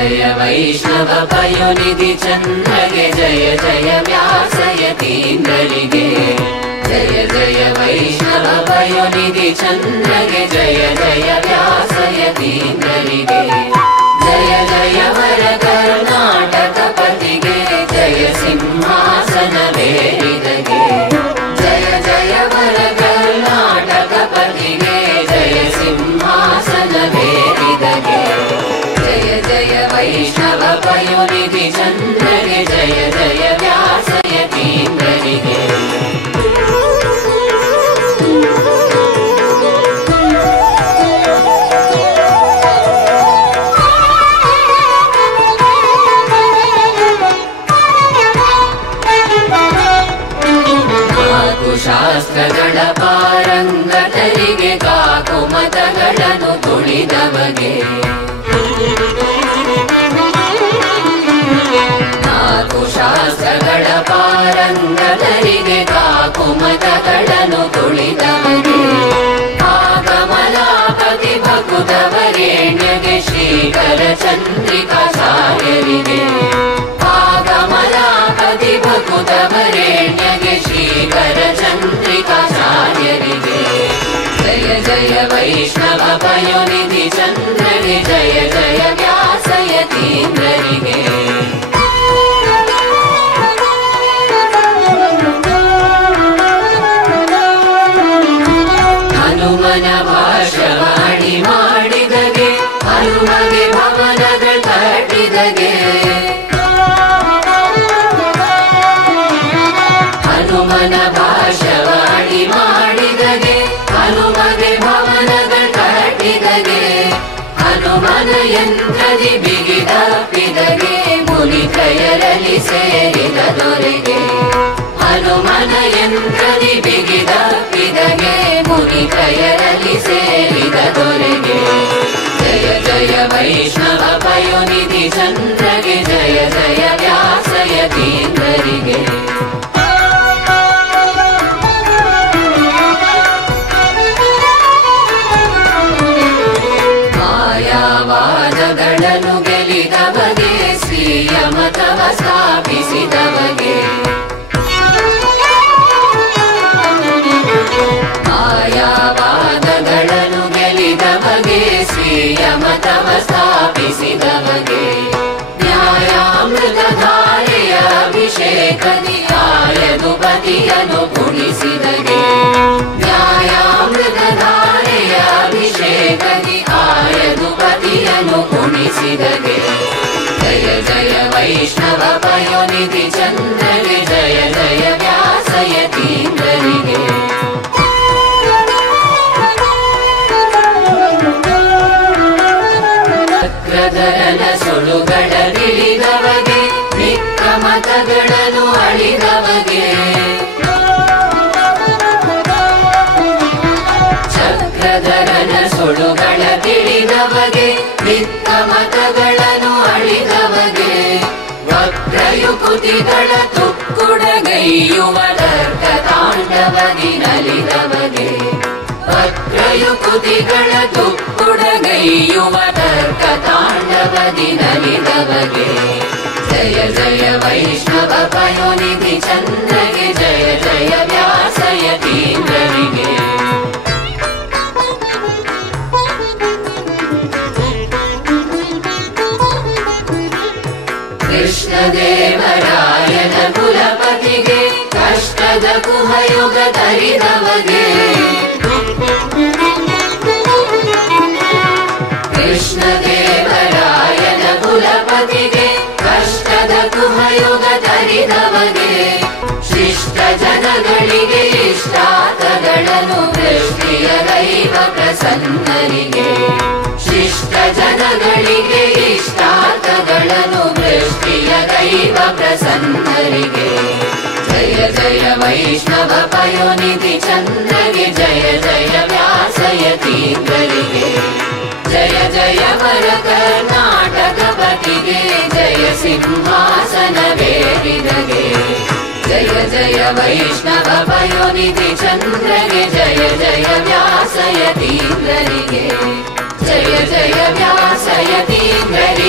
जय वैष्णव पयोनिधि चन्द्रगे जय जय व्यासयतीन्द्रगे जय जय वैष्णव पयोनिधि चन्द्रगे जय जय व्यासयतीन्द्रगे जय जय वर कर्नाटक पतिगे जय सिंहासन वेरिदगे जय जय वर कर्नाटक पतिगे जय सिंहासन वेरिदगे जय जय वैष्णव पयोनिधि चन्द्रगे जय जय व्यासयतीन्द्रगे ಶಾಸ್ತ್ರಗಳ ಪಾರಂಗತರಿಗೆ ಕಾಕು ಮತಗಳನ್ನು ತುಳಿದವಗೆ ನಾಲ್ಕು ಶಾಸ್ತ್ರಗಳ ಪಾರಂಗತರಿಗೆ ಕಾಕು ಮತಗಳನ್ನು ತುಳಿದವಗೆ ಆಗಮಲಾಪತಿ ಭಕುತವರೇಣ್ಯಗೆ ಶ್ರೀಕರ ಚಂದ್ರಿಕಾಚಾರ್ಯರಿಗೆ ಆಗಮಲಾಪತಿ ಭಕುತವರೇಣ್ಯಗೆ ಶ್ರೀಕರ चन्द्रिकाचार्यगे जय जय वैष्णव पयोनिधि चन्द्रगे जय जय व्यासयतीन्द्रगे हनुमन भाषवाणी माडिदगे हनुಮಗೆ ಭವನಗಳ ಕಟ್ಟಿದಗೆ ಹನುಮನ ಭಾಷವಾಣಿ ಮಾಡಿದಗೆ ಹನುಮಗೆ ಭವನಗಳ ಕಟ್ಟಿದಗೆ ಹನುಮನ ಯಂತ್ರದಿ ಬಿಗಿದಪ್ಪಿದಗೆ ಮುನಿತ್ರಯರಲ್ಲಿ ಸೇರಿದ ದೊರೆಗೆ ಹನುಮನ ಯಂತ್ರದಿ ಬಿಗಿದಪ್ಪಿದಗೆ ಮುನಿತ್ರಯರಲ್ಲಿ ಸೇರಿದ ದೊರೆಗೆ ಜಯ ಜಯ ವೈಷ್ಣವ ಪಯೋನಿಧಿ ಚಂದ್ರಗೆ ಜಯ ಜಯ ವ್ಯಾಸಯತೀಂದ್ರರಿಗೆ ಮಾಯಾವಾದಗಳನ್ನು ಗೆಲಿದವಗೆ ಶ್ರೀಯ ಮತವ ಸ್ಥಾಪಿಸಿದವಗೆ ಮಾಯಾವಾದಗಳನ್ನು ಗೆಲಿದವಗೆ ಶ್ರೀಯ ಮತವ ಸ್ಥಾಪಿಸಿದವಗೆ ನ್ಯಾಯಾಮೃತಧಾರೆಯ ಅಭಿಷೇಕದಿ ಆಯದು ಬದಿಯನ್ನು ಕುಣಿಸಿದಗೆ ನ್ಯಾಯಾಮೃತಧಾರೆಯ ಅಭಿಷೇಕದಿ ಆಯದು ಬದಿಯನ್ನು ಕುಣಿಸಿದಗೆ ಜಯ ಜಯ ವೈಷ್ಣವ ಪಯೋನಿಧಿ ಚಂದ್ರಗೆ ಜಯ ಜಯ ವ್ಯಾಸಯತೀಂದ್ರರಿಗೆ ಚಕ್ರಧರನ ಸುಳುಗಳ ತಿಳಿದವಗೆ ಮಿಕ್ಕ ಮತಗಳನ್ನು ಅಳಿದವಗೆ ಚಕ್ರಧರನ ಸುಳುಗಳ ತಿಳಿದವಗೆ ಮಿಕ್ಕ ಮತಗಳನ್ನು ಅಳಿದವಗೆ ವಕ್ರಯುಕುತಿಗಳ ತುಕ್ಕುಡಗೈಯುವ ತರ್ಕ ತಾಂಡವದಿ ನಲಿದವಗೆ ವಕ್ರಯುಕುತಿಗಳ ತುಕ್ಕುಡಗೈಯುವ ತರ್ಕ ತಾಂಡವದಿ ನಲಿದವಗೆ ಜಯ ಜಯ ವೈಷ್ಣವ ಪಯೋನಿಧಿ ಚಂದ್ರಗೆ ಜಯ ಜಯ ವ್ಯಾಸಯತೀಂದ್ರರಿಗೆ ಕೃಷ್ಣದೇವರಾಯನ ಕುಲಪತಿಗೆ ಕಷ್ಟದ ಕುಹಯುಗ ತರಿದವಗೆ ಕೃಷ್ಣದೇವರಾಯನ ಕುಲಪತಿಗೆ ಕಷ್ಟದ ಕುಹಯುಗ ತರಿದವಗೆ ಶಿಷ್ಟ ಜನಗಳಿಗೆ ಇಷ್ಟಾರ್ಥಗಳನ್ನು ವೃಷ್ಟಿಯ ದೈವ ಪ್ರಸನ್ನರಿಗೆ ಶಿಷ್ಟ ಜನಗಳಿಗೆ ಇಷ್ಟಾರ್ಥಗಳನ್ನು ವೃಷ್ಟಿಯ ದೈವ ಪ್ರಸನ್ನರಿಗೆ ಜಯ ಜಯ ವೈಷ್ಣವ ಪಯೋನಿಧಿ ಚಂದ್ರಗೆ ಜಯ ಜಯ ವ್ಯಾಸಯತೀಂದ್ರರಿಗೆ ಜಯ ಜಯ ವರ ಕರ್ನಾಟಕ ಪತಿಗೆ ಜಯ ಸಿಂಹಾಸನ ವೇರಿದಗೆ ಜಯ ಜಯ ವೈಷ್ಣವ ಪಯೋನಿಧಿ ಚಂದ್ರಗೆ ಜಯ ಜಯ ವ್ಯಾಸಯತೀಂದ್ರರಿಗೆ जय जय व्यासयतीन्द्रगे।